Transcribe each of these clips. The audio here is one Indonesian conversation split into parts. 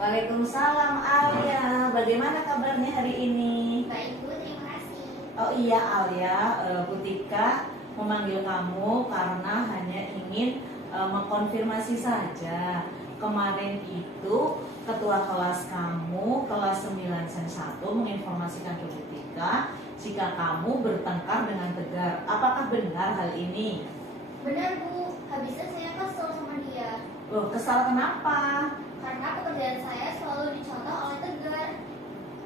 Waalaikumsalam Alia, bagaimana kabarnya hari ini? Baik Bu, terima kasih. Oh iya Alia, Bu Tika memanggil kamu karena hanya ingin mengkonfirmasi saja. Kemarin itu ketua kelas kamu, kelas 9 Sen 1 menginformasikan ke Bu Tika jika kamu bertengkar dengan Tegar. Apakah benar hal ini? Benar Bu, habisnya saya kesel sama dia Loh, kesal kenapa? karena pekerjaan saya selalu dicontoh oleh Tegar.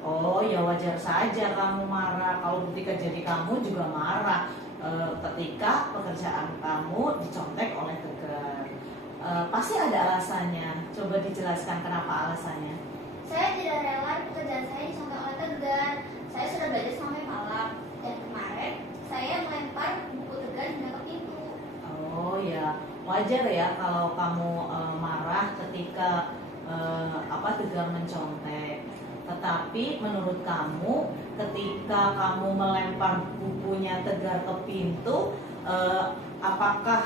Oh ya wajar saja kamu marah. Kalau ketika jadi kamu juga marah ketika pekerjaan kamu dicontek oleh Tegar. Pasti ada alasannya. Coba dijelaskan kenapa alasannya. Saya tidak rela pekerjaan saya dicontoh oleh Tegar. Saya sudah belajar sampai malam dan kemarin saya melempar buku Tegar hingga ke pintu. Oh ya wajar ya kalau kamu marah ketika Tegar mencontek. Tetapi menurut kamu ketika kamu melempar bukunya Tegar ke pintu, apakah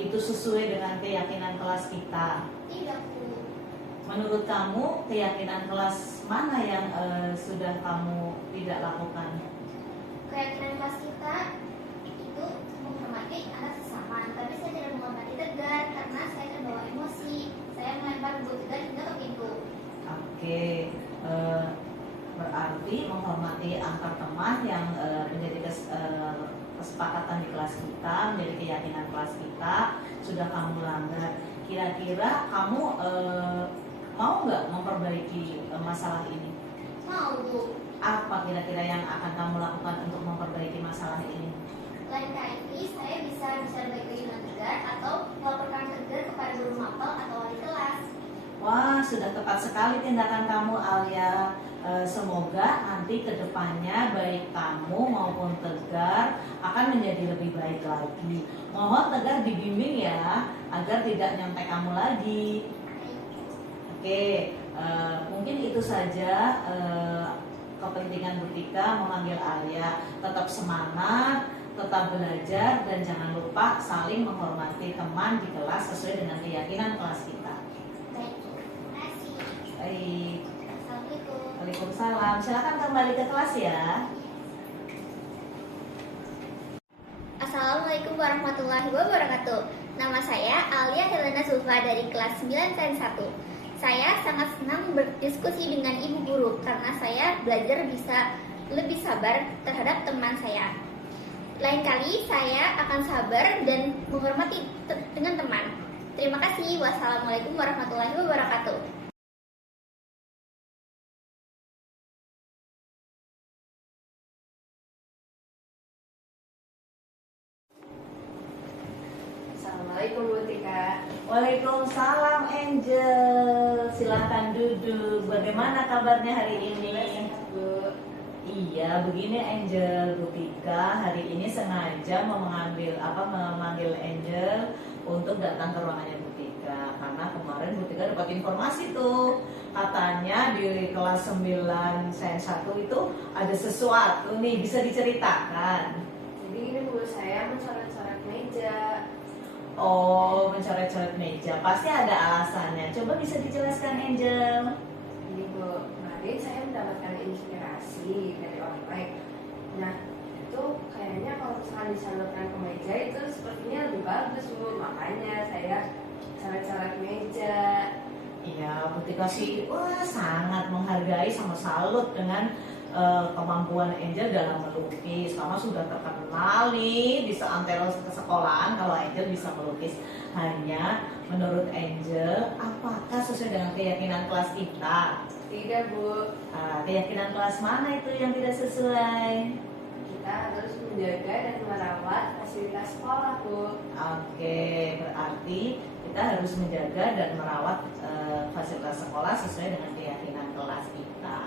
itu sesuai dengan keyakinan kelas kita? Tidak Bu. Menurut kamu keyakinan kelas mana yang sudah kamu tidak lakukan? Keyakinan kelas kita itu menghormati anak sesama, tapi saya tidak menghormati Tegar karena saya terbawa emosi. Saya melempar buku Tegar hingga ke pintu. Oke, berarti menghormati antar teman yang menjadi kesepakatan di kelas kita, menjadi keyakinan kelas kita sudah kamu langgar. Kira-kira kamu mau nggak memperbaiki masalah ini? Mau Bu. Apa kira-kira yang akan kamu lakukan untuk memperbaiki masalah ini? Lain kali saya bisa bicara baik-baik dengan Tegar atau melaporkan Tegar kepada guru mapel atau wali kelas. Wah, sudah tepat sekali tindakan kamu Alia. Semoga nanti kedepannya baik kamu maupun Tegar akan menjadi lebih baik lagi. Mohon Tegar dibimbing ya agar tidak nyontek kamu lagi. Oke, mungkin itu saja kepentingan Bu Tika memanggil Alia. Tetap semangat, tetap belajar, dan jangan lupa saling menghormati teman di kelas sesuai dengan keyakinan kelas kita. Baik, terima kasih. Baik, Assalamualaikum. Waalaikumsalam. Silakan kembali ke kelas ya. Assalamualaikum warahmatullahi wabarakatuh. Nama saya Alia Helena Zulfa dari kelas 9 Sains 1. Saya sangat senang berdiskusi dengan ibu guru karena saya belajar bisa lebih sabar terhadap teman saya. Lain kali saya akan sabar dan menghormati dengan teman. Terima kasih. Wassalamualaikum warahmatullahi wabarakatuh. Assalamualaikum Bu Tika. Waalaikumsalam Angel. Silakan duduk. Bagaimana kabarnya hari ini? Sehat Bu. Iya, begini Angel, Bu Tika hari ini sengaja memanggil Angel untuk datang ke ruangannya Bu Tika karena kemarin Bu Tika dapat informasi tuh katanya di kelas 9 Sains 1 itu ada sesuatu nih, bisa diceritakan? Jadi ini Bu, saya mencoret-coret meja. Oh, mencoret-coret meja, pasti ada alasannya. Coba bisa dijelaskan Angel. Ini Bu, kemarin saya mendapatkan inspirasi dari online. Nah, itu kayaknya kalau misalkan disalurkan ke meja itu sepertinya lebih bagus Bu. Makanya saya coret-coret meja. Iya, Bu Tika sih sangat menghargai sama salut dengan kemampuan Angel dalam melukis. Karena sudah terkenal nih di seantero sekolahan kalau Angel bisa melukis. Hanya menurut Angel, apakah sesuai dengan keyakinan kelas kita? Tidak Bu, Keyakinan kelas mana itu yang tidak sesuai? kita harus menjaga dan merawat fasilitas sekolah Bu. Oke, berarti kita harus menjaga dan merawat fasilitas sekolah sesuai dengan keyakinan kelas kita.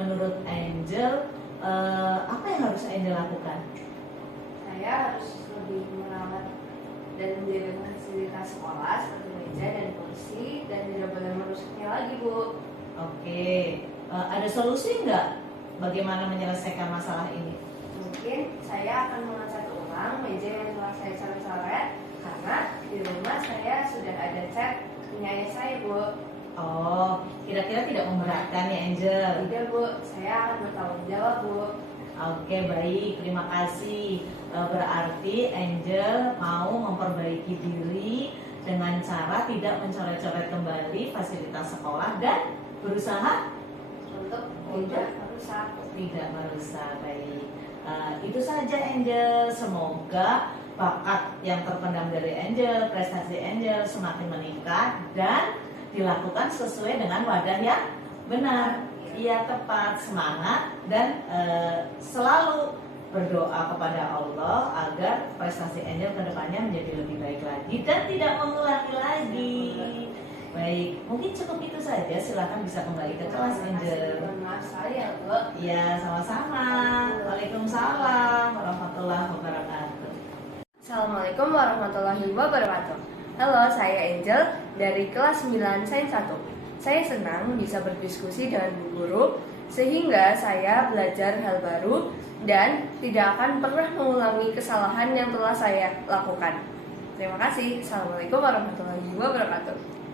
Menurut Angel, apa yang harus Angel lakukan? Saya harus lebih merawat dan menjaga fasilitas sekolah seperti meja dan kursi dan tidak boleh merusaknya lagi Bu. Oke, ada solusi nggak bagaimana menyelesaikan masalah ini? Mungkin saya akan mengecat ulang meja yang telah saya coret-coret karena di rumah saya sudah ada cat punya ayah saya Bu. Oh, Kira-kira tidak memberatkan ya Angel? Tidak Bu, saya akan bertanggung jawab Bu. Oke, baik, terima kasih. Berarti Angel mau memperbaiki diri dengan cara tidak mencoret-coret kembali fasilitas sekolah dan berusaha Untuk tidak merusak. tidak merusak. Baik. Itu saja Angel. Semoga bakat yang terpendam dari Angel, prestasi Angel semakin meningkat dan dilakukan sesuai dengan wadah yang benar. Ia tepat, semangat dan selalu berdoa kepada Allah agar prestasi Angel ke depannya menjadi lebih baik lagi dan tidak mengulangi lagi. Baik, mungkin cukup itu saja. Silakan bisa kembali ke kelas Angel. Maaf saya Bu. Ya, sama-sama. Waalaikumsalam warahmatullahi wabarakatuh. Assalamualaikum warahmatullahi wabarakatuh. Halo, saya Angel dari kelas 9 Sains 1. Saya senang bisa berdiskusi dengan Bu Guru sehingga saya belajar hal baru dan tidak akan pernah mengulangi kesalahan yang telah saya lakukan. Terima kasih. Assalamualaikum warahmatullahi wabarakatuh.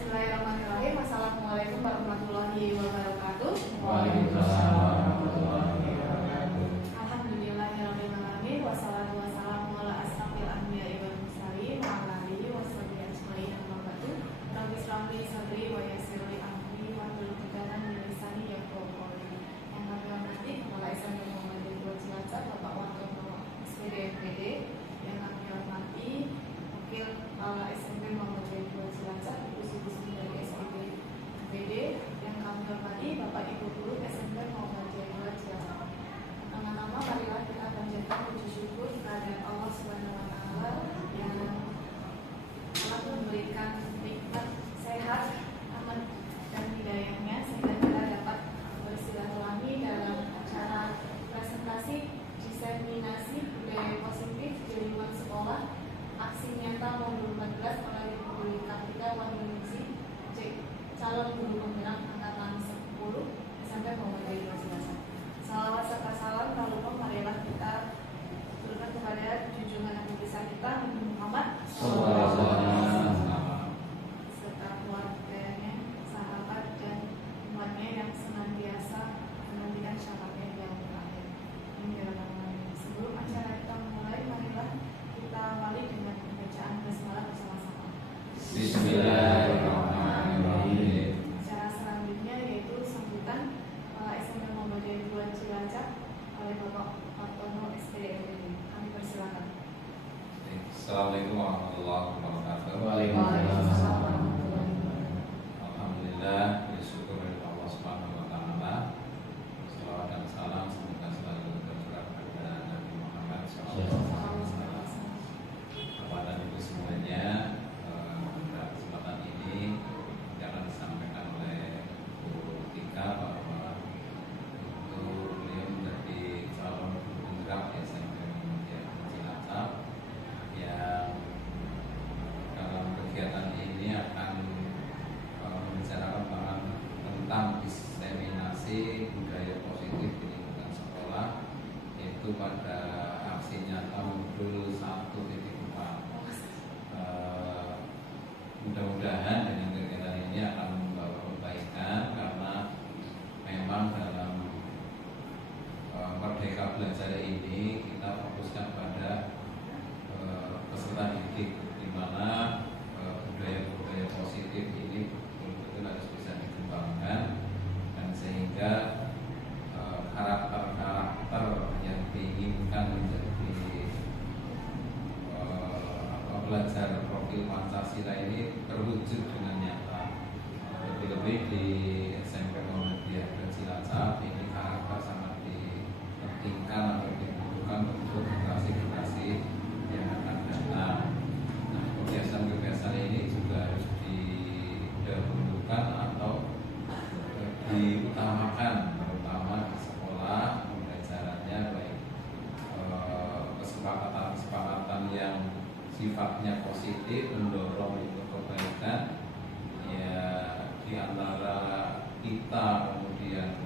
Bismillahirrahmanirrahim. Assalamualaikum warahmatullahi wabarakatuh. Waalaikumsalam warahmatullahi wabarakatuh. Alhamdulillahirabbil alamin wassalatu wassalamu ala asrofil anbiya'i wal mursalin wa ala alihi washabihi ajmain amma ba'du. Rabbi shrah li sadri wa yassir li amri wahlul 'uqdatam min lisani yafqahu qawli. Yang kami hormati Kepala SMP Muhammadiyah 2 Cilacap Bapak Wantono SPD MPD. Yang kami hormati Wakil Kepala SMP Muhammadiyah 2 Cilacap Ibu Siti dari SPD MPD. Yang kami hormati Bapak Ibu Guru SMP Muhammadiyah 2 Cilacap. Pertama-tama marilah kita panjatkan puji syukur kehadirat Allah Subhanahu wa taala yang telah memberikan nikmat sehat, aman dan hidayahnya sehingga kita dapat bersilaturahmi dalam acara presentasi diseminasi budaya positif di lingkungan sekolah aksi nyata modul 14 oleh Ibu Guru Kartika Wahyuningsi calon guru penggerak angkatan 10 SMP Muhammadiyah 2 Cilacap. Salawat serta salam kalau marilah kita turunkan kepada junjungan Nabi besar kita Nabi Muhammad serta keluarganya, sahabat dan umatnya yang senantiasa menantikan syafaatnya yang terakhir. Sebelum acara kita mulai, marilah kita awali dengan bacaan basmalah bersama-sama. Bismillahirrahmanirrahim. Acara selanjutnya yaitu sambutan Kepala SMP Muhammadiyah 2 Cilacap oleh Bapak Wantono SPD MPD. Kami persilakan. Assalamualaikum warahmatullahi wabarakatuh. Waalaikumsalam. Alhamdulillah, bersyukur kepada Allah Subhanahu wa taala. Salawat dan salam semoga selalu tercurah kepada Nabi Muhammad SAW. Kepada ibu semuanya, pada kesempatan ini akan disampaikan oleh Bu Tika bahwa untuk beliau menjadi calon guru penggerak SMP Muhammadiyah Cilacap yang dalam kegiatan ini akan membicarakan tentang diseminasi budaya positif di lingkungan sekolah, yaitu pada aksi nyata modul 1.4. Mudah-mudahan dengan kegiatan ini akan membawa kebaikan karena memang dalam Merdeka Belajar ini kita fokuskan pada peserta didik, di mana budaya-budaya positif ini betul-betul harus bisa dikembangkan dan sehingga karakter-karakter yang diinginkan menjadi pelajar profil Pancasila ini terwujud dengan nyata. Lebih-lebih di SMP Muhammadiyah dan Cilacap ini karakter sangat dipentingkan atau dibutuhkan untuk generasi-generasi yang akan datang. Nah, kebiasaan-kebiasaan ini juga harus didahulukan atau diutamakan, terutama di sekolah pembelajarannya, baik kesepakatan-kesepakatan yang sifatnya positif mendorong untuk kebaikan ya di antara kita, kemudian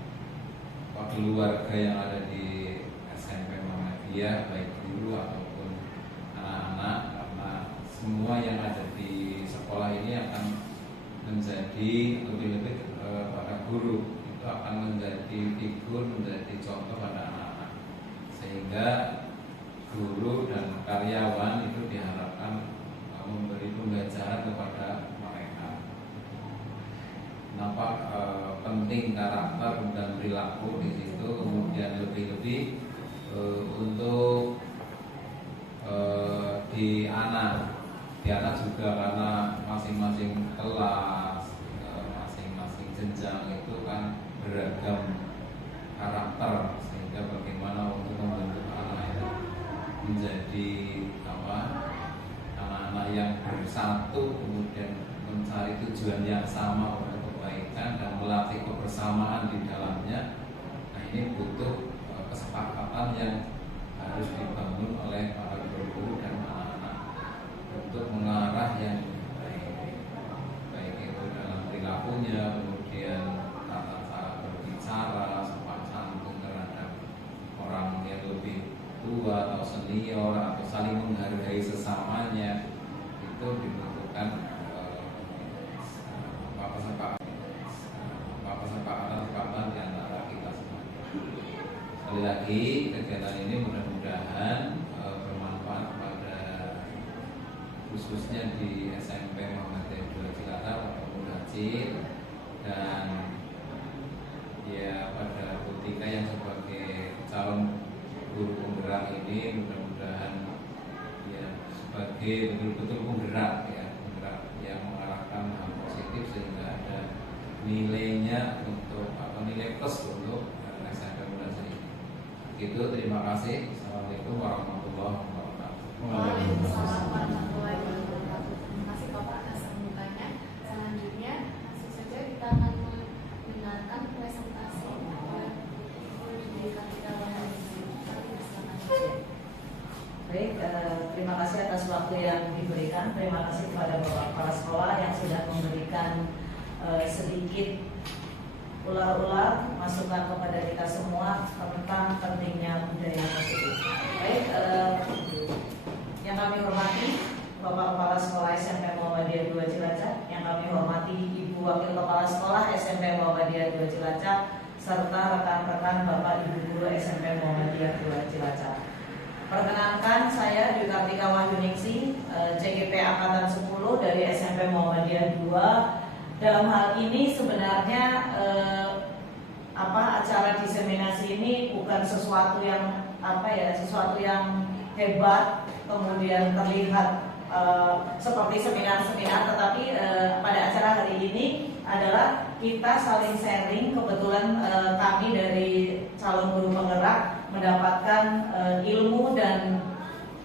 keluarga yang ada di SMP Muhammadiyah, baik guru ataupun anak-anak, karena semua yang ada di sekolah ini akan menjadi lebih-lebih pada guru itu akan menjadi figur, menjadi contoh pada anak-anak, sehingga guru dan karyawan itu diharapkan memberi pembelajaran kepada mereka. Nampak penting karakter dan perilaku di situ, kemudian lebih-lebih untuk di anak juga, karena masing-masing kelas, masing-masing jenjang itu kan beragam karakter, sehingga bagaimana untuk membentuk anak itu menjadi anak-anak yang bersatu, kemudian mencari tujuan yang sama untuk kebaikan dan melatih kebersamaan di dalamnya. Nah, ini butuh kesepakatan yang harus dibangun oleh para guru dan anak-anak untuk mengarah yang baik itu dalam perilakunya, kemudian tata cara berbicara, sopan santun terhadap orang yang lebih tua atau senior, atau saling menghargai sesamanya. Itu dibutuhkan kesepakatan di antara kita semua. Sekali lagi, kegiatan ini mudah-mudahan bermanfaat pada khususnya di SMP Muhammadiyah 2 Cilacap atau Mudacir, dan ya pada Butika yang sebagai calon guru penggerak ini, mudah-mudahan ya sebagai betul-betul penggerak yang mengarahkan hal positif, sehingga ada nilainya untuk atau nilai plus untuk SMP Mudacir ini. Itu, terima kasih. Assalamualaikum warahmatullahi wabarakatuh. Waalaikumsalam warahmatullahi wabarakatuh. Terima kasih Bapak atas sambutannya. Selanjutnya, langsung saja kita akan mendengarkan presentasi oleh guru pendidikan kita hari ini. Baik, terima kasih atas waktu yang diberikan. Terima kasih kepada Bapak Kepala Sekolah yang sudah memberikan sedikit ular-ular masukan kepada kita semua tentang pentingnya budaya positif. Baik, yang kami hormati Bapak Kepala Sekolah SMP Muhammadiyah 2 Cilacap, yang kami hormati Ibu Wakil Kepala Sekolah SMP Muhammadiyah 2 Cilacap, serta rekan-rekan Bapak Ibu Guru SMP Muhammadiyah 2 Cilacap. Perkenalkan, saya Dwi Kartika Wahyuningsi, CGP Angkatan 10 dari SMP Muhammadiyah 2. Dalam hal ini sebenarnya acara diseminasi ini bukan sesuatu yang sesuatu yang hebat, kemudian terlihat seperti seminar-seminar, tetapi pada acara hari ini adalah kita saling sharing. Kebetulan kami dari calon guru penggerak mendapatkan ilmu dan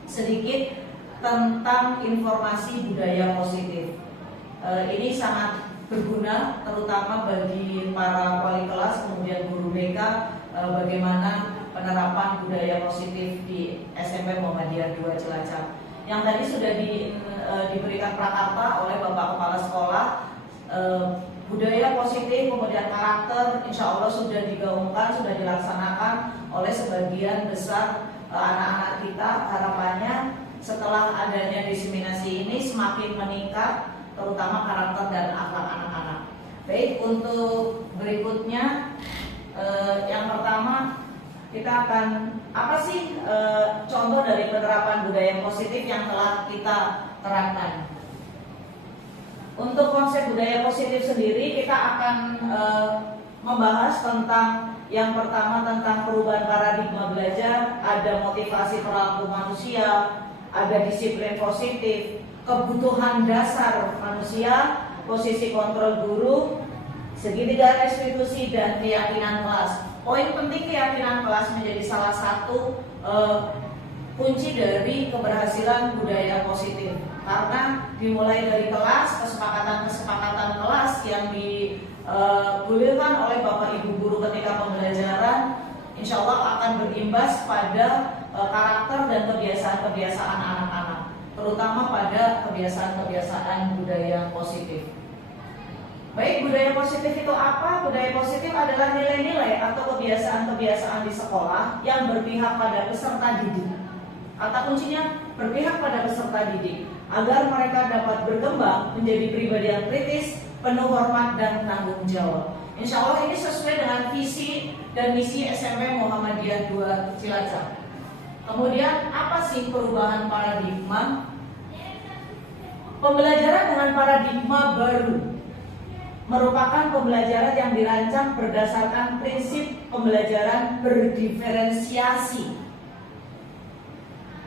sedikit tentang informasi budaya positif. Ini sangat berguna terutama bagi para wali kelas, kemudian guru BK, bagaimana penerapan budaya positif di SMP Muhammadiyah 2 Cilacap. Yang tadi sudah diberikan prakarta oleh Bapak Kepala Sekolah, budaya positif, kemudian karakter, insya Allah sudah digaungkan, sudah dilaksanakan oleh sebagian besar anak-anak kita. Harapannya setelah adanya diseminasi ini semakin meningkat, terutama karakter dan akhlak anak-anak. Baik, untuk berikutnya yang pertama kita akan apa sih contoh dari penerapan budaya positif yang telah kita terapkan. Untuk konsep budaya positif sendiri kita akan membahas tentang yang pertama tentang perubahan paradigma belajar, ada motivasi perilaku manusia, ada disiplin positif, kebutuhan dasar manusia, posisi kontrol guru, segitiga restitusi, dan keyakinan kelas. Poin penting keyakinan kelas menjadi salah satu kunci dari keberhasilan budaya positif, karena dimulai dari kelas, kesepakatan kelas yang digulirkan oleh Bapak Ibu guru ketika pembelajaran, insya Allah akan berimbas pada karakter dan kebiasaan-kebiasaan anak-anak, terutama pada kebiasaan-kebiasaan budaya positif. Baik, budaya positif itu apa? Budaya positif adalah nilai-nilai atau kebiasaan-kebiasaan di sekolah yang berpihak pada peserta didik. Kata kuncinya berpihak pada peserta didik agar mereka dapat berkembang menjadi pribadi yang kritis, penuh hormat, dan tanggung jawab. Insya Allah ini sesuai dengan visi dan misi SMP Muhammadiyah 2 Cilacap. Kemudian apa sih perubahan paradigma? Pembelajaran dengan paradigma baru merupakan pembelajaran yang dirancang berdasarkan prinsip pembelajaran berdiferensiasi,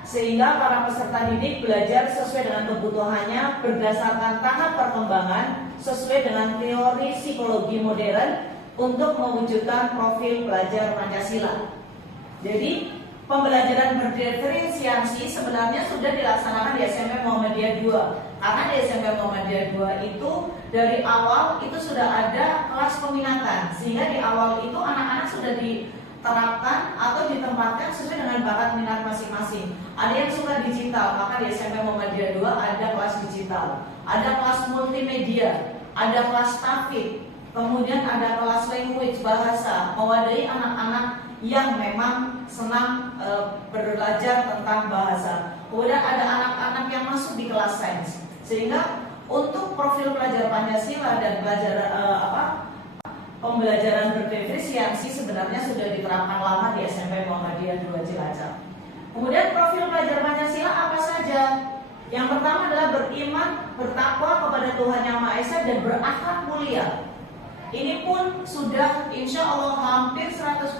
sehingga para peserta didik belajar sesuai dengan kebutuhannya berdasarkan tahap perkembangan sesuai dengan teori psikologi modern untuk mewujudkan profil pelajar Pancasila. Jadi pembelajaran berdiferensiasi sebenarnya sudah dilaksanakan di SMP Muhammadiyah 2, karena di SMP Muhammadiyah 2 itu dari awal itu sudah ada kelas peminatan, sehingga di awal itu anak-anak sudah diterapkan atau ditempatkan sesuai dengan bakat minat masing-masing. Ada yang suka digital, maka di SMP Muhammadiyah 2 ada kelas digital, ada kelas multimedia, ada kelas tafid, kemudian ada kelas language bahasa, mewadahi anak-anak yang memang senang belajar tentang bahasa. Kemudian ada anak-anak yang masuk di kelas sains, sehingga untuk profil pelajar Pancasila dan pelajar pembelajaran berdiferensiasi sebenarnya sudah diterapkan lama di SMP Muhammadiyah 2 Cilacap. Kemudian profil pelajar Pancasila apa saja? Yang pertama adalah beriman, bertakwa kepada Tuhan Yang Maha Esa, dan berakhlak mulia. Ini pun sudah insya Allah hampir 100%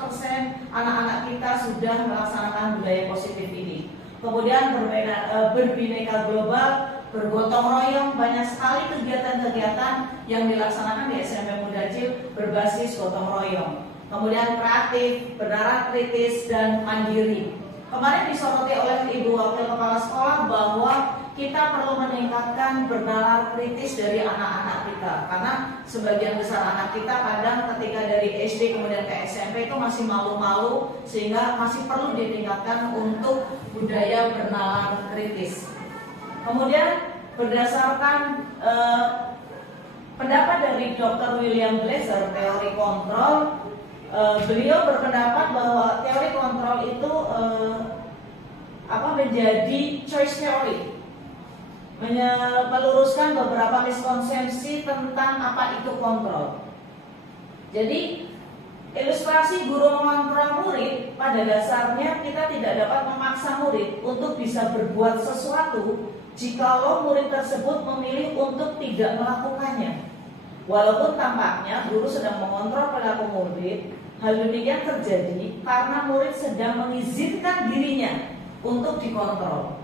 anak-anak kita sudah melaksanakan budaya positif ini. Kemudian berbineka global, bergotong royong, banyak sekali kegiatan-kegiatan yang dilaksanakan di SMP Mudacil berbasis gotong royong. Kemudian kreatif, bernalar kritis, dan mandiri. Kemarin disoroti oleh Ibu Wakil Kepala Sekolah bahwa kita perlu meningkatkan bernalar kritis dari anak-anak kita, karena sebagian besar anak kita kadang ketika dari SD kemudian ke SMP itu masih malu-malu, sehingga masih perlu ditingkatkan untuk budaya bernalar kritis. Kemudian berdasarkan pendapat dari Dr. William Glasser, teori kontrol, beliau berpendapat bahwa teori kontrol itu menjadi choice theory, meluruskan beberapa miskonsepsi tentang apa itu kontrol. Jadi ilustrasi guru mengontrol murid, pada dasarnya kita tidak dapat memaksa murid untuk bisa berbuat sesuatu jikalau murid tersebut memilih untuk tidak melakukannya. Walaupun tampaknya guru sedang mengontrol perilaku murid, hal demikian terjadi karena murid sedang mengizinkan dirinya untuk dikontrol.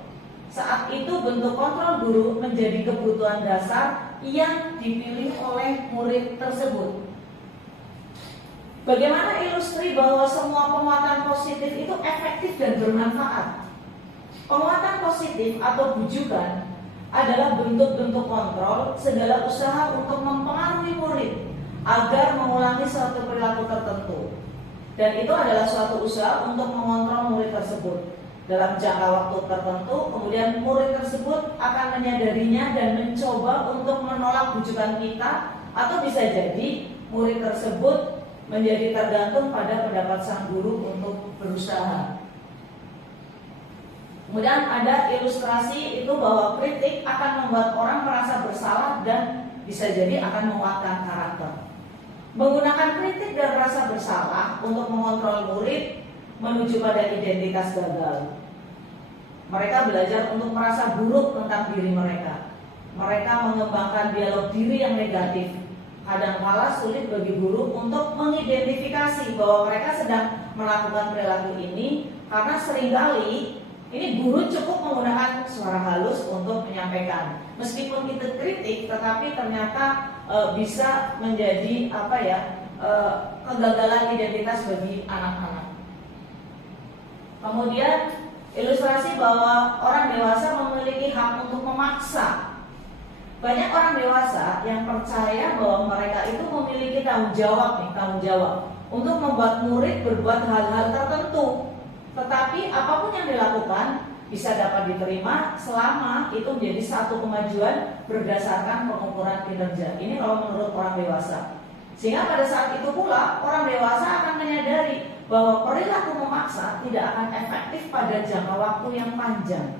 Saat itu bentuk kontrol guru menjadi kebutuhan dasar yang dipilih oleh murid tersebut. Bagaimana ilustri bahwa semua penguatan positif itu efektif dan bermanfaat? Penguatan positif atau bujukan adalah bentuk-bentuk kontrol segala usaha untuk mempengaruhi murid agar mengulangi suatu perilaku tertentu. Dan itu adalah suatu usaha untuk mengontrol murid tersebut dalam jangka waktu tertentu. Kemudian murid tersebut akan menyadarinya dan mencoba untuk menolak bujukan kita, atau bisa jadi murid tersebut menjadi tergantung pada pendapat sang guru untuk berusaha. Kemudian ada ilustrasi itu bahwa kritik akan membuat orang merasa bersalah dan bisa jadi akan menguatkan karakter. Menggunakan kritik dan rasa bersalah untuk mengontrol murid menuju pada identitas gagal. Mereka belajar untuk merasa buruk tentang diri mereka. Mereka mengembangkan dialog diri yang negatif. Kadangkala sulit bagi guru untuk mengidentifikasi bahwa mereka sedang melakukan perilaku ini, karena seringkali Ini guru cukup menggunakan suara halus untuk menyampaikan. Meskipun kita kritik, tetapi ternyata bisa menjadi kegagalan identitas bagi anak-anak. Kemudian ilustrasi bahwa orang dewasa memiliki hak untuk memaksa. Banyak orang dewasa yang percaya bahwa mereka itu memiliki tanggung jawab untuk membuat murid berbuat hal-hal tertentu. Tetapi apapun yang dilakukan bisa dapat diterima selama itu menjadi satu kemajuan berdasarkan pengukuran kinerja. Ini kalau menurut orang dewasa. Sehingga pada saat itu pula orang dewasa akan menyadari bahwa perilaku memaksa tidak akan efektif pada jangka waktu yang panjang.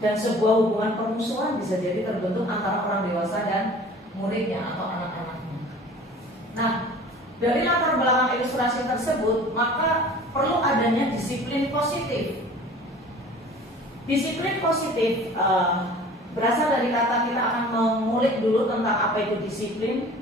Dan sebuah hubungan permusuhan bisa jadi terbentuk antara orang dewasa dan muridnya atau anak-anaknya. Nah, dari latar belakang ilustrasi tersebut, maka perlu adanya disiplin positif. Disiplin positif berasal dari kata, kita akan mengulik dulu tentang apa itu disiplin.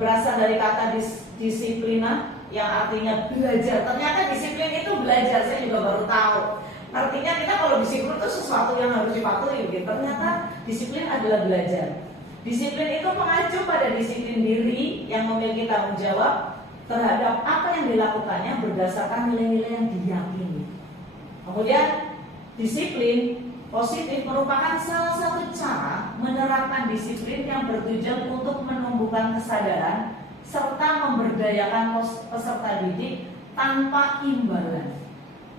Berasal dari kata disiplina yang artinya belajar. Ternyata disiplin itu belajar, saya juga baru tahu. Artinya kita kalau disiplin itu sesuatu yang harus dipatuhi gitu. Ternyata disiplin adalah belajar. Disiplin itu mengacu pada disiplin diri yang memiliki tanggung jawab terhadap apa yang dilakukannya berdasarkan nilai-nilai yang diyakini. Kemudian disiplin positif merupakan salah satu cara menerapkan disiplin yang bertujuan untuk menumbuhkan kesadaran serta memberdayakan peserta didik tanpa imbalan.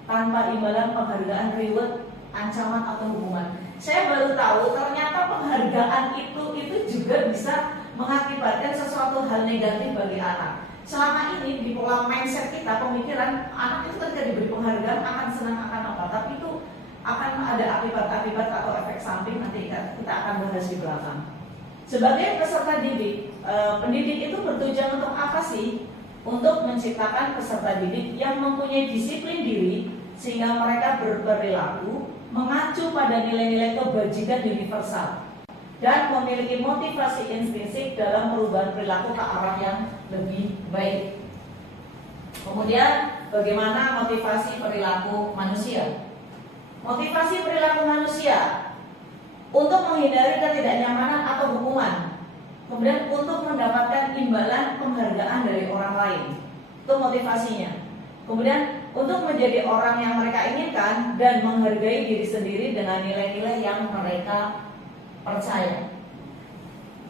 Tanpa imbalan penghargaan, reward, ancaman atau hukuman. Saya baru tahu ternyata penghargaan itu juga bisa mengakibatkan sesuatu hal negatif bagi anak. Selama ini di pola mindset kita, pemikiran anak itu ketika diberi penghargaan akan senang akan apa, tapi itu akan ada akibat-akibat atau efek samping, nanti kita akan bahas di belakang. Sebagai peserta didik, pendidik itu bertujuan untuk apa sih? Untuk menciptakan peserta didik yang mempunyai disiplin diri sehingga mereka berperilaku mengacu pada nilai-nilai kebajikan universal dan memiliki motivasi intrinsik dalam perubahan perilaku ke arah yang lebih baik. Kemudian bagaimana motivasi perilaku manusia? Motivasi perilaku manusia untuk menghindari ketidaknyamanan atau hukuman. Kemudian untuk mendapatkan imbalan penghargaan dari orang lain. Itu motivasinya. Kemudian untuk menjadi orang yang mereka inginkan dan menghargai diri sendiri dengan nilai-nilai yang mereka percaya.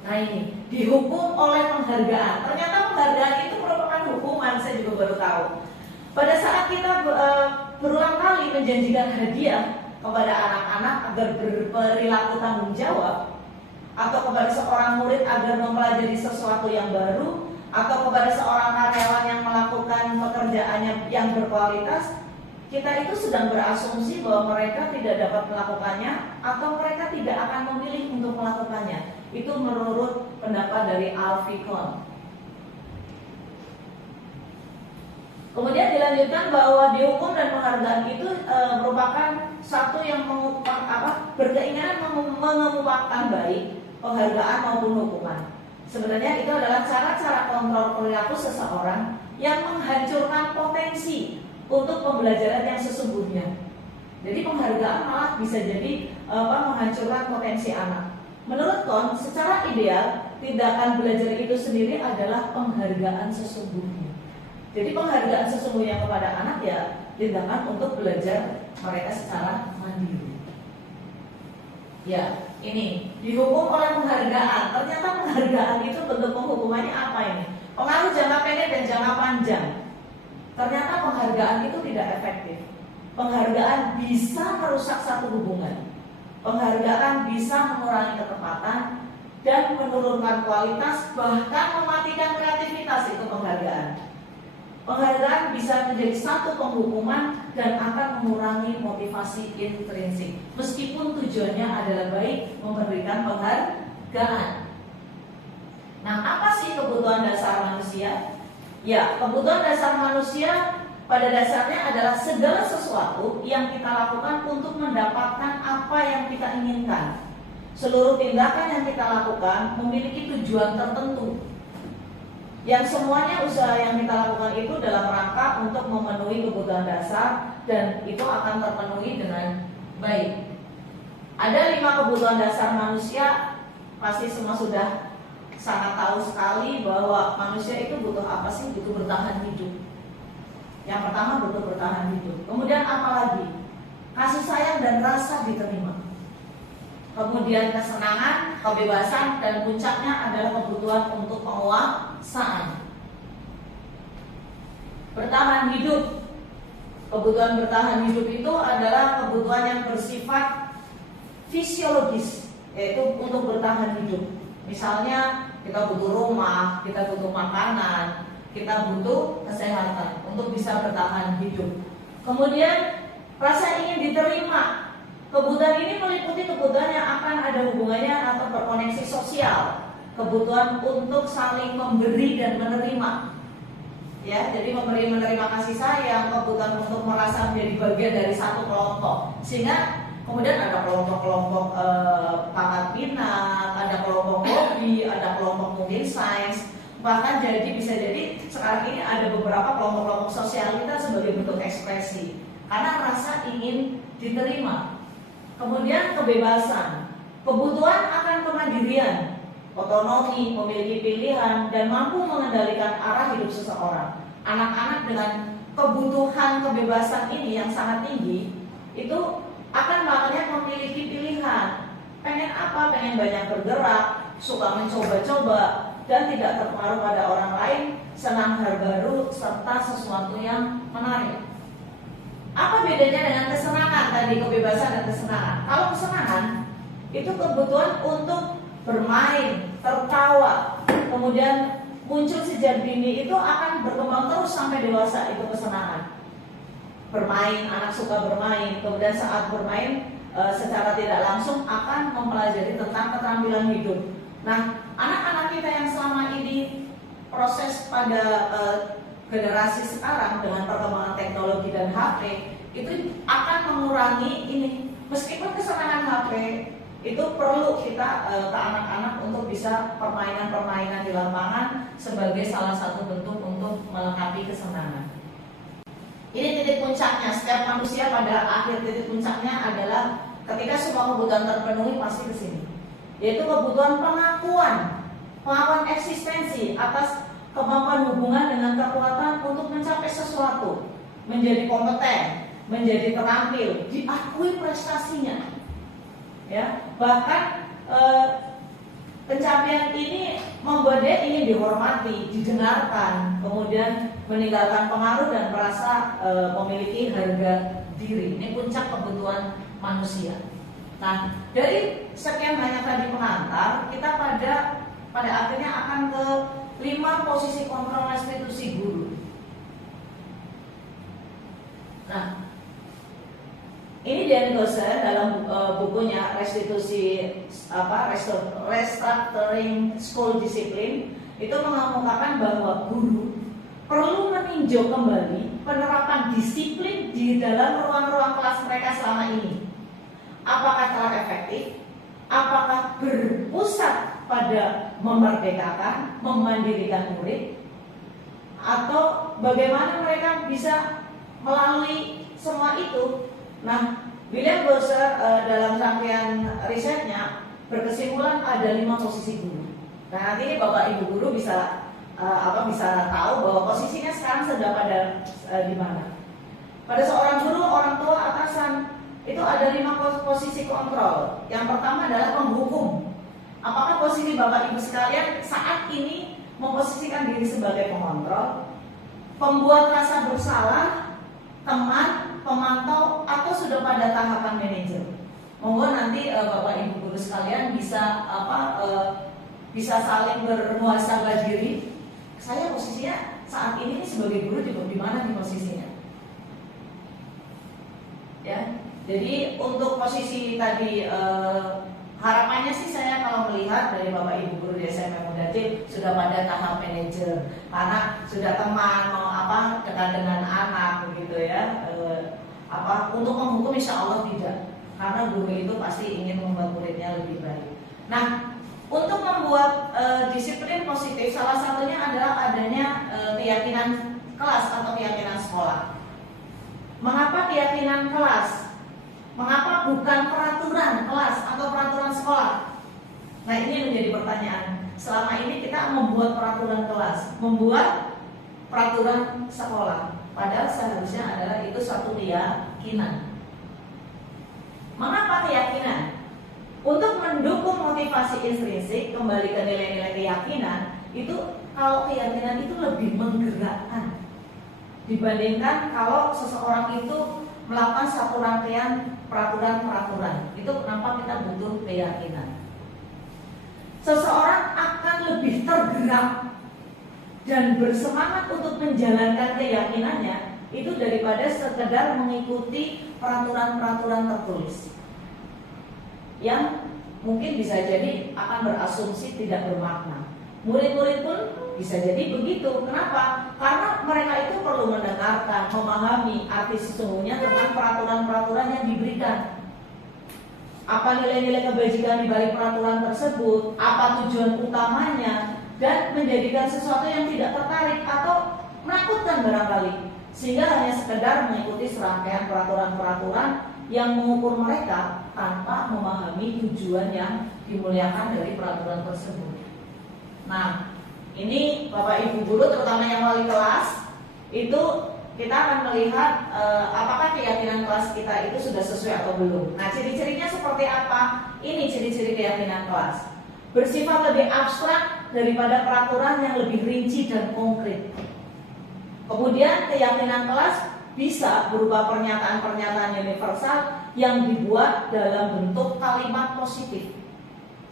Nah ini, dihukum oleh penghargaan. Ternyata penghargaan itu merupakan hukuman, saya juga baru tahu. Pada saat kita berulang kali menjanjikan hadiah kepada anak-anak agar berperilaku tanggung jawab, atau kepada seorang murid agar mempelajari sesuatu yang baru, atau kepada seorang karyawan yang melakukan pekerjaannya yang berkualitas, kita itu sedang berasumsi bahwa mereka tidak dapat melakukannya atau mereka tidak akan memilih untuk melakukannya. Itu menurut pendapat dari Alfie Kohn. Kemudian dilanjutkan bahwa dihukum dan penghargaan itu merupakan satu yang berkeinginan mengemukakan baik penghargaan maupun hukuman. Sebenarnya itu adalah cara-cara kontrol perilaku seseorang yang menghancurkan potensi untuk pembelajaran yang sesungguhnya. Jadi penghargaan malah bisa jadi menghancurkan potensi anak. Menurut Kohn, secara ideal tindakan belajar itu sendiri adalah penghargaan sesungguhnya. Jadi penghargaan sesungguhnya kepada anak ya tindakan untuk belajar mereka secara mandiri. Ya, ini dihukum oleh penghargaan. Ternyata penghargaan itu bentuk penghukumannya apa ini? Pengaruh jangka pendek dan jangka panjang. Ternyata penghargaan itu tidak efektif. Penghargaan bisa merusak satu hubungan. Penghargaan bisa mengurangi ketepatan dan menurunkan kualitas, bahkan mematikan kreativitas. Itu penghargaan. Penghargaan bisa menjadi satu penghukuman dan akan mengurangi motivasi intrinsik, meskipun tujuannya adalah baik, memberikan penghargaan. Nah, apa sih kebutuhan dasar manusia? Ya, kebutuhan dasar manusia pada dasarnya adalah segala sesuatu yang kita lakukan untuk mendapatkan apa yang kita inginkan. Seluruh tindakan yang kita lakukan memiliki tujuan tertentu, yang semuanya usaha yang kita lakukan itu dalam rangka untuk memenuhi kebutuhan dasar dan itu akan terpenuhi dengan baik. Ada 5 kebutuhan dasar manusia, pasti semua sudah sangat tahu sekali bahwa manusia itu butuh apa sih? Butuh bertahan hidup. Yang pertama butuh bertahan hidup. Kemudian apa lagi? Kasih sayang dan rasa diterima. Kemudian kesenangan, kebebasan, dan puncaknya adalah kebutuhan untuk penguasaan. Bertahan hidup. Kebutuhan bertahan hidup itu adalah kebutuhan yang bersifat fisiologis, yaitu untuk bertahan hidup. Misalnya kita butuh rumah, kita butuh makanan, kita butuh kesehatan untuk bisa bertahan hidup. Kemudian rasa ingin diterima. Kebutuhan ini meliputi kebutuhan yang akan ada hubungannya atau berkoneksi sosial, kebutuhan untuk saling memberi dan menerima. Ya, jadi memberi menerima kasih sayang, kebutuhan untuk merasa menjadi bagian dari satu kelompok. Sehingga kemudian ada kelompok-kelompok pangkat minat, ada kelompok hobi, ada kelompok mungkin sains. Bahkan bisa jadi sekarang ini ada beberapa kelompok-kelompok sosial kita sebagai bentuk ekspresi karena rasa ingin diterima. Kemudian kebebasan, kebutuhan akan kemandirian, otonomi, memiliki pilihan, dan mampu mengendalikan arah hidup seseorang. Anak-anak dengan kebutuhan kebebasan ini yang sangat tinggi, itu akan makanya memiliki pilihan. Pengen apa? Pengen banyak bergerak, suka mencoba-coba, dan tidak terpengaruh pada orang lain, senang hal baru, serta sesuatu yang menarik. Apa bedanya dengan kesenangan tadi, kebebasan dan kesenangan? Kalau kesenangan itu kebutuhan untuk bermain, tertawa, kemudian muncul sejak dini, itu akan berkembang terus sampai dewasa. Itu kesenangan. Bermain, anak suka bermain, kemudian saat bermain secara tidak langsung akan mempelajari tentang keterampilan hidup. Nah, anak-anak kita yang selama ini proses pada generasi sekarang dengan perkembangan teknologi dan HP itu akan mengurangi ini. Meskipun kesenangan HP itu perlu kita ke anak-anak untuk bisa permainan-permainan di lapangan sebagai salah satu bentuk untuk melengkapi kesenangan. Ini titik puncaknya. Setiap manusia pada akhir titik puncaknya adalah ketika semua kebutuhan terpenuhi pasti ke sini, yaitu kebutuhan pengakuan eksistensi atas kemampuan hubungan dengan kekuatan untuk mencapai sesuatu, menjadi kompeten, menjadi terampil, diakui prestasinya. Ya, bahkan pencapaian ini membuat dia ingin dihormati, didengarkan, kemudian meninggalkan pengaruh dan merasa memiliki harga diri. Ini puncak kebutuhan manusia. Nah, dari sekian banyak tadi pengantar, kita pada akhirnya akan ke 5 posisi kontrol restitusi guru. Nah, ini Dian Gosen dalam bukunya Restructuring School Discipline itu mengemukakan bahwa guru perlu meninjau kembali penerapan disiplin di dalam ruang-ruang kelas mereka selama ini. Apakah telah efektif? Apakah berpusat pada memerdekakan, memandirikan murid, atau bagaimana mereka bisa melalui semua itu? Nah, William Gosser dalam rangkaian risetnya berkesimpulan ada 5 posisi guru. Nah, nanti ini Bapak Ibu guru bisa tahu bahwa posisinya sekarang sedang pada di mana. Pada seorang guru, orang tua, atasan, itu ada 5 posisi kontrol. Yang pertama adalah penghukum. Apakah posisi Bapak Ibu sekalian saat ini memposisikan diri sebagai pengontrol, pembuat rasa bersalah, teman, pemantau, atau sudah pada tahapan manajer? Monggo nanti Bapak Ibu guru sekalian bisa saling bermuhasabah diri. Saya posisinya saat ini sebagai guru di mana nih posisinya? Ya, jadi untuk posisi tadi harapannya sih saya kalau melihat dari Bapak Ibu guru di SMP Mudatil sudah pada tahap manajer, karena sudah teman mau dekat dengan anak begitu ya. Untuk menghukum insya Allah tidak, karena guru itu pasti ingin membuat muridnya lebih baik. Nah, untuk membuat disiplin positif, salah satunya adalah adanya keyakinan kelas atau keyakinan sekolah. Mengapa keyakinan kelas? Mengapa bukan peraturan kelas atau peraturan sekolah? Nah, ini menjadi pertanyaan. Selama ini kita membuat peraturan kelas, membuat peraturan sekolah, padahal seharusnya adalah itu satu keyakinan. Mengapa keyakinan? Untuk mendukung motivasi intrinsik, kembali ke nilai-nilai keyakinan, itu kalau keyakinan itu lebih menggerakkan dibandingkan kalau seseorang itu melakukan satu rangkaian peraturan-peraturan. Itu kenapa kita butuh keyakinan. Seseorang akan lebih tergerak dan bersemangat untuk menjalankan keyakinannya itu daripada sekedar mengikuti peraturan-peraturan tertulis yang mungkin bisa jadi akan berasumsi tidak bermakna. Murid-murid pun bisa jadi begitu. Kenapa? Karena mereka itu perlu mendengarkan, memahami arti sesungguhnya tentang peraturan-peraturan yang diberikan. Apa nilai-nilai kebajikan di balik peraturan tersebut, apa tujuan utamanya, dan menjadikan sesuatu yang tidak tertarik atau menakutkan barangkali, sehingga hanya sekedar mengikuti serangkaian peraturan-peraturan yang mengukur mereka tanpa memahami tujuan yang dimuliakan dari peraturan tersebut. Nah, ini Bapak Ibu guru, terutama yang wali kelas, itu kita akan melihat apakah keyakinan kelas kita itu sudah sesuai atau belum. Nah, ciri-cirinya seperti apa? Ini ciri-ciri keyakinan kelas. Bersifat lebih abstrak daripada peraturan yang lebih rinci dan konkret. Kemudian keyakinan kelas bisa berupa pernyataan-pernyataan universal yang dibuat dalam bentuk kalimat positif.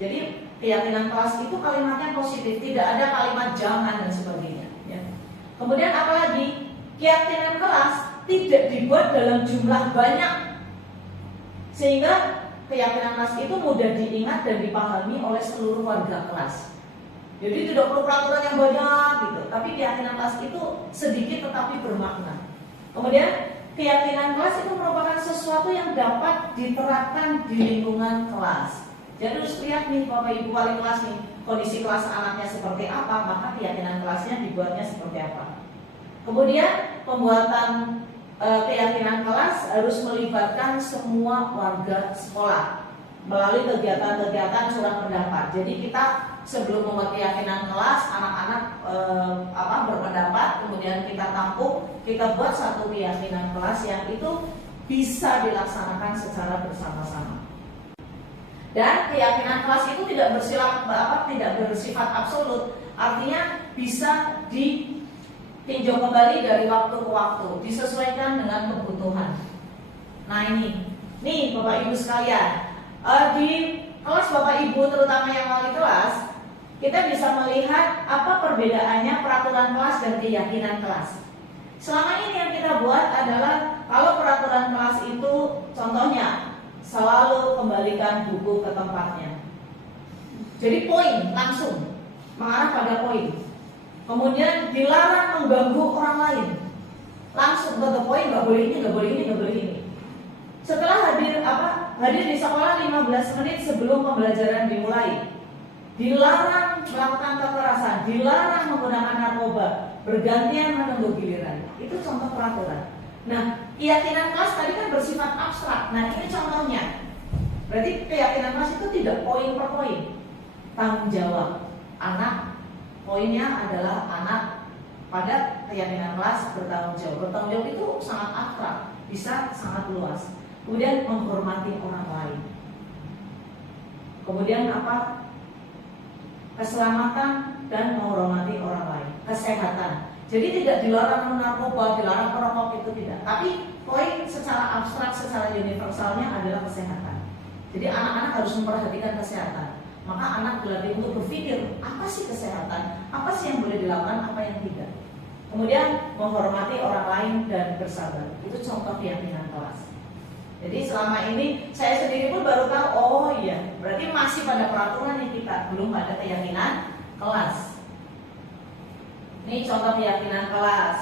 Jadi keyakinan kelas itu kalimatnya positif, tidak ada kalimat jangan dan sebagainya. Ya. Kemudian apalagi? Keyakinan kelas tidak dibuat dalam jumlah banyak, sehingga keyakinan kelas itu mudah diingat dan dipahami oleh seluruh warga kelas. Jadi tidak perlu peraturan yang banyak gitu, tapi keyakinan kelas itu sedikit tetapi bermakna. Kemudian keyakinan kelas itu merupakan sesuatu yang dapat diterapkan di lingkungan kelas. Jadi harus lihat nih Bapak Ibu wali kelas nih, kondisi kelas anaknya seperti apa, maka keyakinan kelasnya dibuatnya seperti apa. Kemudian pembuatan keyakinan kelas harus melibatkan semua warga sekolah melalui kegiatan-kegiatan curah pendapat. Jadi kita sebelum membuat keyakinan kelas, anak-anak berpendapat, kemudian kita tampung, kita buat satu keyakinan kelas yang itu bisa dilaksanakan secara bersama-sama. Dan keyakinan kelas itu tidak bersifat absolut, artinya bisa ditinjau kembali dari waktu ke waktu, disesuaikan dengan kebutuhan. Nah ini Bapak Ibu sekalian, di kelas Bapak Ibu terutama yang wali kelas, kita bisa melihat apa perbedaannya peraturan kelas dan keyakinan kelas. Selama ini yang kita buat adalah kalau peraturan kelas itu contohnya selalu kembalikan buku ke tempatnya. Jadi poin langsung mengarah pada poin. Kemudian dilarang mengganggu orang lain. Langsung ke poin, nggak boleh ini, nggak boleh ini, nggak boleh ini. Setelah hadir di sekolah 15 menit sebelum pembelajaran dimulai. Dilarang melakukan kekerasan, dilarang menggunakan narkoba, bergantian menunggu giliran. Itu contoh peraturan. Nah, keyakinan kelas tadi kan bersifat abstrak. Nah, ini contohnya. Berarti keyakinan kelas itu tidak poin per poin. Tanggung jawab anak, poinnya adalah anak pada keyakinan kelas bertanggung jawab. Bertanggung jawab itu sangat abstrak, bisa sangat luas. Kemudian menghormati orang lain. Kemudian apa? Keselamatan dan menghormati orang lain. Kesehatan. Jadi tidak dilarang narkoba, dilarang merokok, itu tidak. Tapi poin secara abstrak, secara universalnya adalah kesehatan. Jadi anak-anak harus memperhatikan kesehatan. Maka anak dilatih untuk berpikir, apa sih kesehatan? Apa sih yang boleh dilakukan, apa yang tidak? Kemudian menghormati orang lain dan bersabar. Itu contoh keyakinan kelas. Jadi selama ini saya sendiri pun baru tahu, oh iya, berarti masih pada peraturan yang kita, belum pada keyakinan kelas. Ini contoh keyakinan kelas.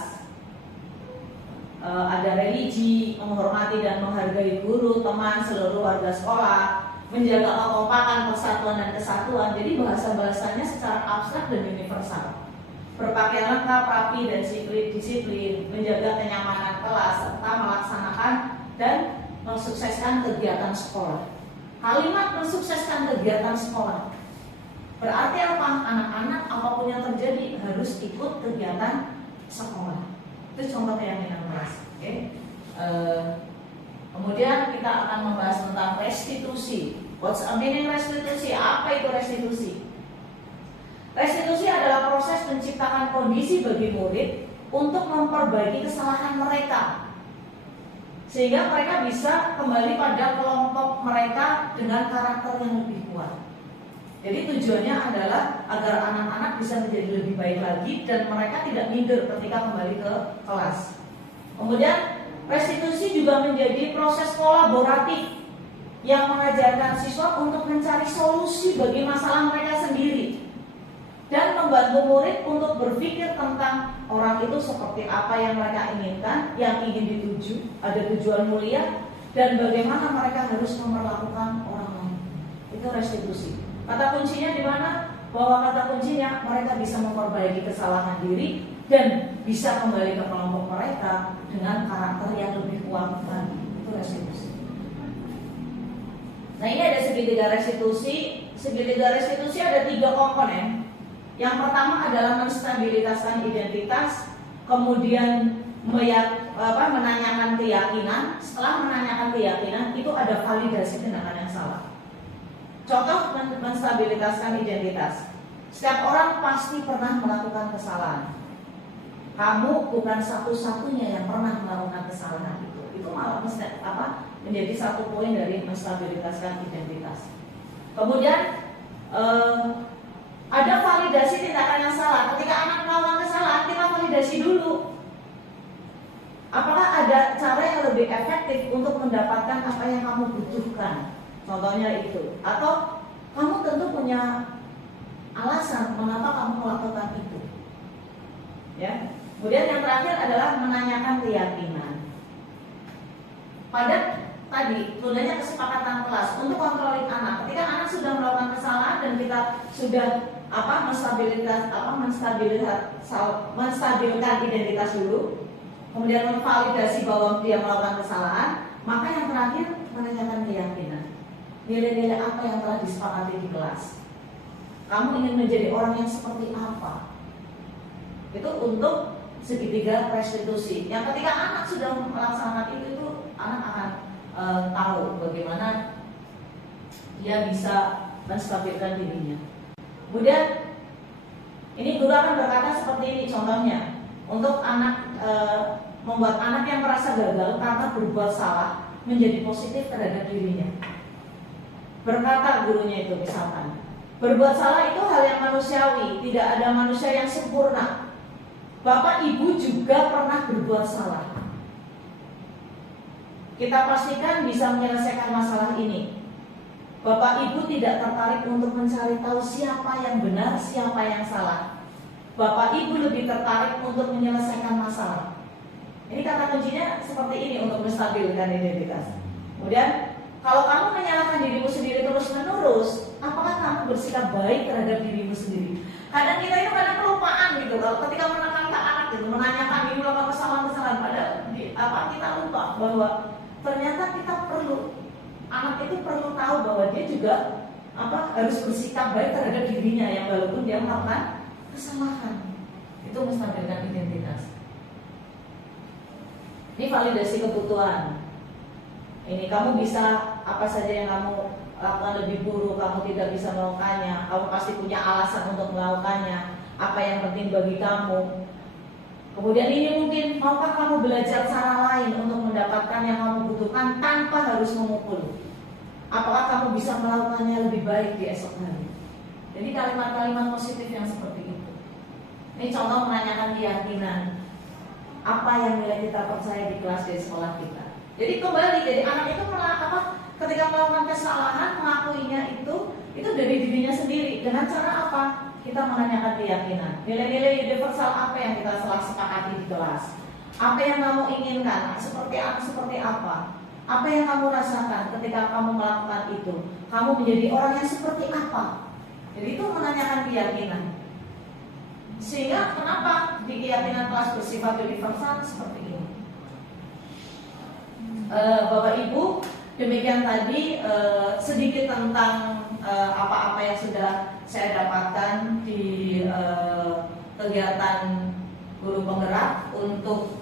Ada religi, menghormati dan menghargai guru, teman, seluruh warga sekolah, menjaga kekompakan, persatuan dan kesatuan. Jadi bahasa-bahasanya secara abstrak dan universal. berpakaian lengkap, rapi, dan disiplin, menjaga kenyamanan kelas, serta melaksanakan dan mensukseskan kegiatan sekolah. Kalimat mensukseskan kegiatan sekolah berarti apa? Anak-anak apapun yang terjadi harus ikut kegiatan sekolah. Itu contoh keyakinan kelas. Oke. Kemudian kita akan membahas tentang restitusi. What's a meaning restitusi? Apa itu restitusi? Restitusi adalah proses menciptakan kondisi bagi murid untuk memperbaiki kesalahan mereka, sehingga mereka bisa kembali pada kelompok mereka dengan karakter yang lebih kuat. Jadi tujuannya adalah agar anak-anak bisa menjadi lebih baik lagi dan mereka tidak minder ketika kembali ke kelas. Kemudian restitusi juga menjadi proses kolaboratif yang mengajarkan siswa untuk mencari solusi bagi masalah mereka sendiri dan membantu murid untuk berpikir tentang orang itu seperti apa yang mereka inginkan, yang ingin dituju, ada tujuan mulia, dan bagaimana mereka harus memperlakukan orang lain. Itu restitusi. Kata kuncinya di mana? Bahwa kata kuncinya mereka bisa memperbaiki kesalahan diri dan bisa kembali ke kelompok mereka dengan karakter yang lebih kuat lagi. Itu restitusi. Nah, ini ada segitiga restitusi. Segitiga restitusi ada 3 komponen. Yang pertama adalah menstabilitaskan identitas, kemudian menanyakan keyakinan. Setelah menanyakan keyakinan, itu ada validasi tindakan yang salah. Contoh menstabilitaskan identitas. Setiap orang pasti pernah melakukan kesalahan. Kamu bukan satu-satunya yang pernah melakukan kesalahan itu. Itu malah menjadi satu poin dari menstabilitaskan identitas. Kemudian ada validasi tindakan yang salah. Ketika anak melakukan kesalahan, kita validasi dulu. Apakah ada cara yang lebih efektif untuk mendapatkan apa yang kamu butuhkan? Contohnya itu. Atau kamu tentu punya alasan mengapa kamu melakukan itu. Ya. Kemudian yang terakhir adalah menanyakan keyakinan. Pada tadi gunanya kesepakatan kelas untuk kontrolin anak. Ketika anak sudah melakukan kesalahan dan kita sudah menstabilkan identitas dulu, kemudian memvalidasi bahwa dia melakukan kesalahan, maka yang terakhir menanyakan keyakinan. Nilai-nilai apa yang telah disepakati di kelas? Kamu ingin menjadi orang yang seperti apa? Itu untuk segitiga restitusi. Yang ketika anak sudah melaksanakan itu anak akan tahu bagaimana dia bisa menstabilkan dirinya. Kemudian ini guru akan berkata seperti ini contohnya. Untuk anak membuat anak yang merasa gagal karena berbuat salah menjadi positif terhadap dirinya. Berkata gurunya itu misalkan, berbuat salah itu hal yang manusiawi, tidak ada manusia yang sempurna. Bapak ibu juga pernah berbuat salah. Kita pastikan bisa menyelesaikan masalah ini. Bapak ibu tidak tertarik untuk mencari tahu siapa yang benar, siapa yang salah. Bapak ibu lebih tertarik untuk menyelesaikan masalah. Ini kata kuncinya seperti ini untuk menstabilkan identitas. Kemudian kalau kamu menyalahkan dirimu sendiri terus-menerus, apakah kamu bersikap baik terhadap dirimu sendiri? Kadang kita itu kadang kelupaan gitu. Kalau ketika menekankan anak itu, menanyakan diri melakukan kesalahan-kesalahan, padahal kita lupa bahwa ternyata kita perlu, anak itu perlu tahu bahwa dia juga harus bersikap baik terhadap dirinya yang walaupun dia melakukan kesalahan. Itu menstabilkan identitas. Ini validasi kebutuhan. Ini kamu bisa apa saja yang kamu lakukan lebih buruk, kamu tidak bisa melakukannya, kamu pasti punya alasan untuk melakukannya. Apa yang penting bagi kamu? Kemudian ini mungkin, maukah kamu belajar cara lain untuk mendapatkan yang kamu butuhkan tanpa harus memukul? Apakah kamu bisa melakukannya lebih baik di esok hari? Jadi kalimat-kalimat positif yang seperti itu. Ini contoh menanyakan keyakinan. Apa yang nilai kita percaya di kelas di sekolah kita? Jadi kembali, jadi anak itu ketika melakukan kesalahan, mengakuinya itu dari dirinya sendiri. Dengan cara apa? Kita menanyakan keyakinan. Nilai-nilai universal apa yang kita telah sepakati di kelas? Apa yang kamu inginkan? Seperti apa? Apa yang kamu rasakan ketika kamu melakukan itu? Kamu menjadi orang yang seperti apa? Jadi itu menanyakan keyakinan. Sehingga kenapa di keyakinan kelas bersifat universal seperti ini? Bapak Ibu, demikian tadi sedikit tentang apa-apa yang sudah saya dapatkan di kegiatan guru penggerak untuk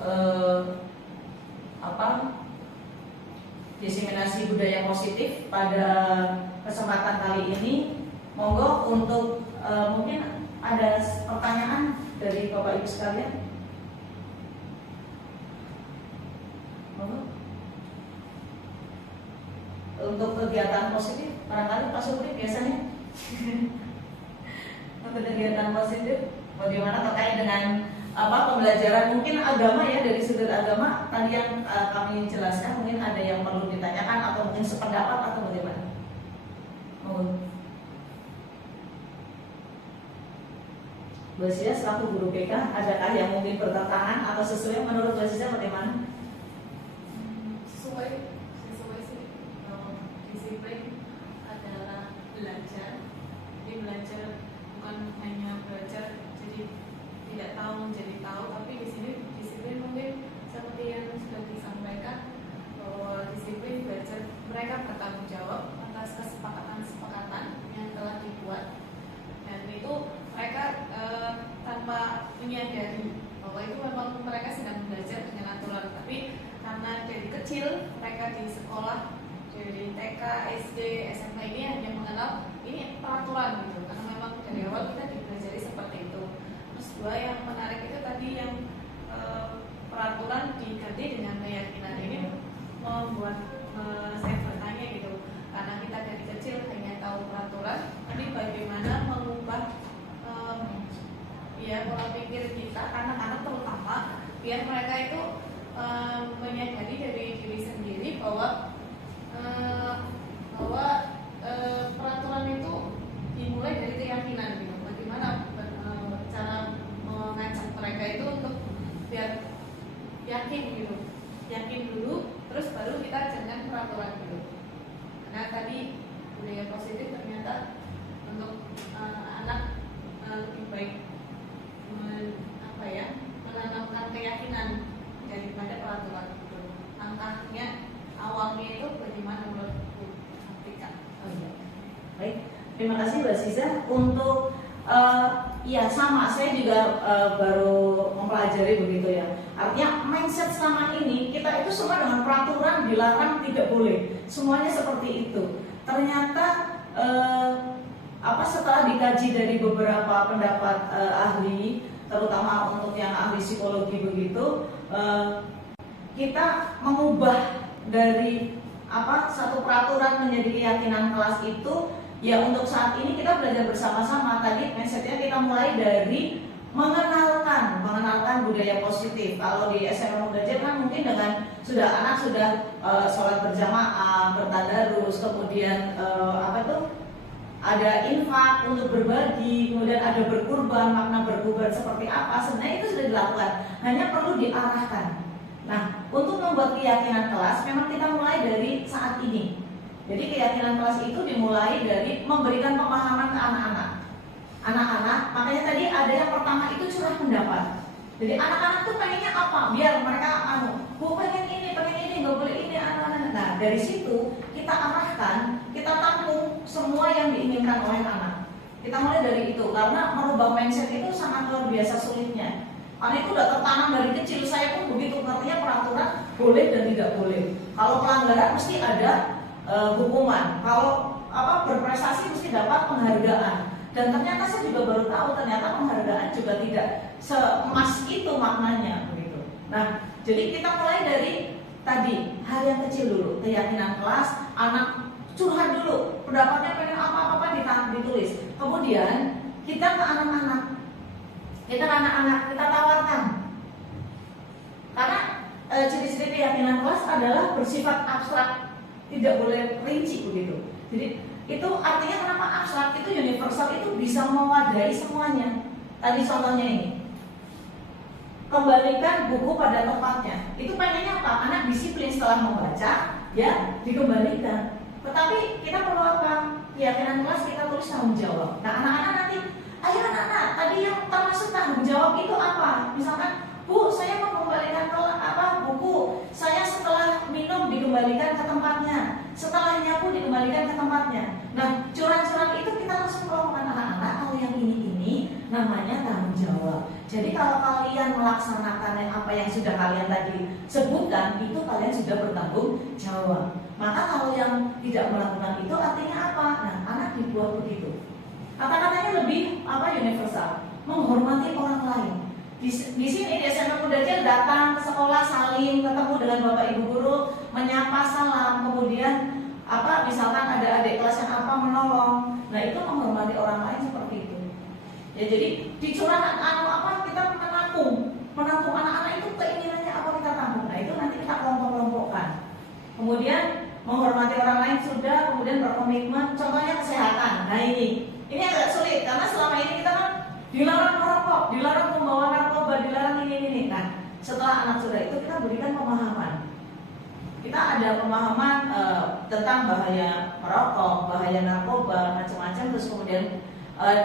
diseminasi budaya positif pada kesempatan kali ini. Monggo untuk mungkin ada pertanyaan dari Bapak Ibu sekalian. Monggo. Untuk kegiatan positif, barangkali Pak Supri biasanya untuk kegiatan positif bagaimana terkait dengan pembelajaran mungkin agama ya, dari sudut agama tadi yang kami jelaskan, mungkin ada yang perlu ditanyakan atau mungkin sependapat atau bagaimana? Bu Sia selaku guru BK, adakah yang mungkin bertentangan atau sesuai menurut Bu Sia bagaimana? Sesuai sih. Disiplin adalah belajar. Jadi belajar bukan hanya belajar jadi tidak tahu menjadi tahu, tapi di sini disiplin mungkin seperti yang sudah disampaikan bahwa disiplin belajar mereka bertanggung jawab atas kesepakatan yang telah dibuat, dan itu mereka tanpa menyadari bahwa itu memang mereka sedang belajar dengan aturan, tapi karena dari kecil mereka di sekolah dari TK, SD, SMP ini hanya mengenal ini peraturan gitu, karena memang dari awal kita dipelajari seperti itu. Terus dua yang menarik itu tadi yang peraturan diganti dengan keyakinan, ini membuat saya bertanya gitu, karena kita dari kecil hanya tahu peraturan, tapi bagaimana mengubah pola pikir kita, anak-anak terutama, biar mereka itu menyadari dari diri sendiri bahwa peraturan itu dimulai dari keyakinan gitu. Bagaimana cara mengajak mereka itu untuk biar yakin gitu, yakin dulu, terus baru kita jalankan peraturan gitu. Karena tadi budaya positif ternyata untuk anak lebih baik menanamkan keyakinan daripada peraturan gitu. Langkahnya awalnya itu bagaimana menurut Bu Tika? Baik, terima kasih Mbak Siza. Untuk ya sama, saya juga baru mempelajari begitu ya. Artinya mindset selama ini kita itu semua dengan peraturan, dilarang, tidak boleh, semuanya seperti itu. Ternyata setelah dikaji dari beberapa pendapat ahli, terutama untuk yang ahli psikologi begitu, kita mengubah dari satu peraturan menjadi keyakinan kelas itu ya. Untuk saat ini kita belajar bersama-sama. Tadi mindsetnya kita mulai dari mengenalkan budaya positif. Kalau di SMA belajar kan mungkin dengan anak sudah sholat berjamaah, bertadarus, kemudian ada infak untuk berbagi, kemudian ada berkurban, makna berkurban seperti apa, sebenarnya itu sudah dilakukan, hanya perlu diarahkan. Nah, untuk membuat keyakinan kelas memang kita mulai dari saat ini. Jadi keyakinan kelas itu dimulai dari memberikan pemahaman ke anak-anak. Makanya tadi ada yang pertama itu curah pendapat. Jadi anak-anak tuh pengennya apa? Biar mereka Bu pengen ini, nggak boleh ini, Nah, dari situ kita arahkan, kita tampung semua yang diinginkan oleh anak. Kita mulai dari itu, karena merubah mindset itu sangat luar biasa sulitnya. Karena itu udah tertanam dari kecil. Saya pun begitu, artinya peraturan boleh dan tidak boleh. Kalau pelanggaran mesti ada hukuman. Kalau berprestasi mesti dapat penghargaan. Dan ternyata saya juga baru tahu ternyata penghargaan juga tidak seemas itu maknanya begitu. Nah, jadi kita mulai dari tadi hal yang kecil dulu, keyakinan kelas, anak curhat dulu, pendapatnya pengen apa-apa ditulis. Kemudian kita ke anak-anak, kita tawarkan. Karena ciri-ciri keyakinan kelas adalah bersifat abstrak, tidak boleh rinci begitu. Jadi itu artinya kenapa abstrak, itu universal, itu bisa mewadahi semuanya. Tadi contohnya ini, kembalikan buku pada tempatnya. Itu pengennya apa? Anak disiplin setelah membaca, ya dikembalikan. Tetapi kita perlu apa? Keyakinan kelas kita tulis tanggung jawab. Nah, anak-anak nanti, ayo anak-anak, tadi yang termasuk tanggung jawab itu apa? Misalkan, Bu, saya mau kembalikan buku, saya setelah minum dikembalikan ke tempatnya, setelah nyapu dikembalikan ke tempatnya. Nah, curang-curang itu kita langsung kelompokkan anak-anak, kalau yang ini namanya tanggung jawab. Jadi kalau kalian melaksanakan apa yang sudah kalian tadi sebutkan, itu kalian sudah bertanggung jawab. Maka kalau yang tidak melakukan itu artinya apa? Nah, anak dibuat begitu. Kata-katanya lebih universal, menghormati orang lain. Di sini di SMP Mudajir datang ke sekolah, saling ketemu dengan Bapak Ibu guru, menyapa, salam, kemudian misalkan ada adik kelas yang menolong. Nah, itu menghormati orang lain seperti itu. Ya, jadi di curahan kita menampung anak-anak itu keinginannya apa kita tampung. Nah, itu nanti kita kelompok-kelompokkan. Kemudian menghormati orang lain sudah, kemudian berkomitmen, contohnya kesehatan. Nah, ini agak sulit karena selama ini kita kan dilarang merokok, dilarang membawa narkoba, dilarang ini. Nah, setelah anak sudah itu kita berikan pemahaman. Kita ada pemahaman tentang bahaya merokok, bahaya narkoba, macam-macam. Terus kemudian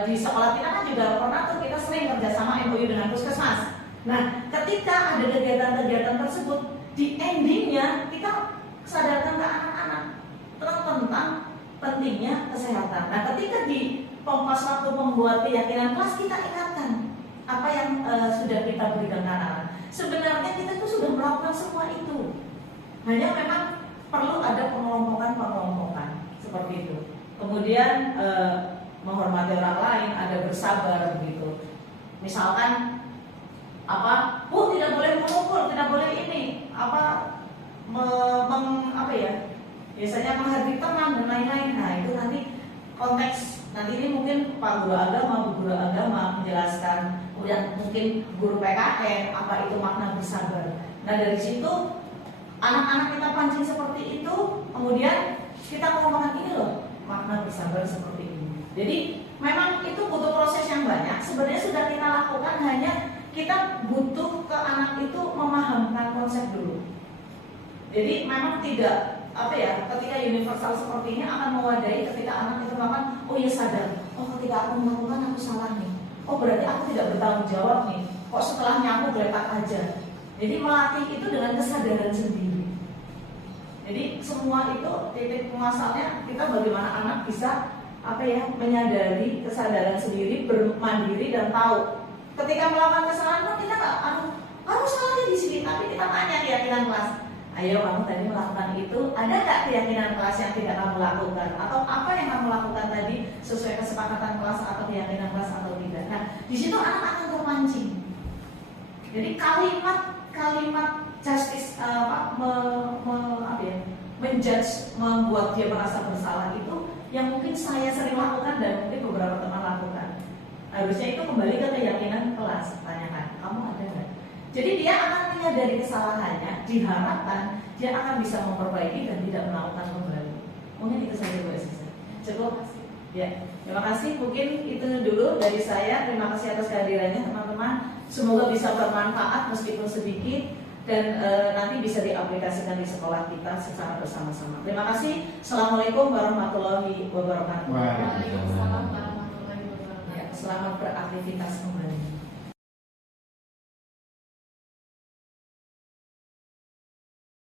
di sekolah kita kan juga pernah tuh kita sering kerjasama MOU dengan puskesmas. Nah, ketika ada kegiatan-kegiatan tersebut, di endingnya kita sadarkan ke anak-anak tentang pentingnya kesehatan. Nah, ketika di pas waktu membuat keyakinan kelas, kita ingatkan apa yang sudah kita berikan ke anak-anak. Sebenarnya kita tuh sudah melakukan semua itu. Hanya memang perlu ada pengelompokan seperti itu. Kemudian menghormati orang lain, ada bersabar begitu. Misalkan Bu tidak boleh memukul, tidak boleh ini, biasanya menghargai teman dan lain-lain. Nah, itu nanti konteks. Nanti ini mungkin Pak Guru Agama, Bu Guru Agama menjelaskan, kemudian mungkin guru PKN apa itu makna bersabar. Nah, dari situ anak-anak kita pancing seperti itu, kemudian kita ngomongkan ini loh makna bersabar seperti ini. Jadi memang itu butuh proses yang banyak. Sebenarnya sudah kita lakukan, hanya kita butuh ke anak itu memahamkan konsep dulu. Jadi memang tidak ketika universal seperti ini akan mewadahi ketika anak itu melakukan, oh ya sadar, ketika aku melakukan aku salah nih, berarti aku tidak bertanggung jawab nih, kok setelah nyapu geletak aja. Jadi melatih itu dengan kesadaran sendiri. Jadi semua itu titik masalahnya kita bagaimana anak bisa menyadari kesadaran sendiri, bermandiri dan tahu ketika melakukan kesalahan kita nggak kamu salahnya di sini, tapi kita tanya keyakinan kelas. Ayo, kamu tadi melakukan itu, ada nggak keyakinan kelas yang tidak kamu lakukan? Atau apa yang kamu lakukan tadi sesuai kesepakatan kelas atau keyakinan kelas atau tidak? Nah, di situ anak akan terpancing. Jadi kalimat justice menjudge, membuat dia merasa bersalah itu yang mungkin saya sering lakukan dan mungkin beberapa teman lakukan. Harusnya itu kembali ke keyakinan kelas. Tanyakan, kamu ada nggak? Jadi dia akan menyadari kesalahannya, diharapkan dia akan bisa memperbaiki dan tidak melakukan kembali. Mungkin itu saja Bu Asisa. Cukup? Ya, terima kasih. Mungkin itu dulu dari saya. Terima kasih atas kehadirannya teman-teman. Semoga bisa bermanfaat meskipun sedikit dan nanti bisa diaplikasikan di sekolah kita secara bersama-sama. Terima kasih. Assalamualaikum warahmatullahi wabarakatuh. Waalaikumsalam warahmatullahi wabarakatuh. Ya, selamat beraktivitas kembali.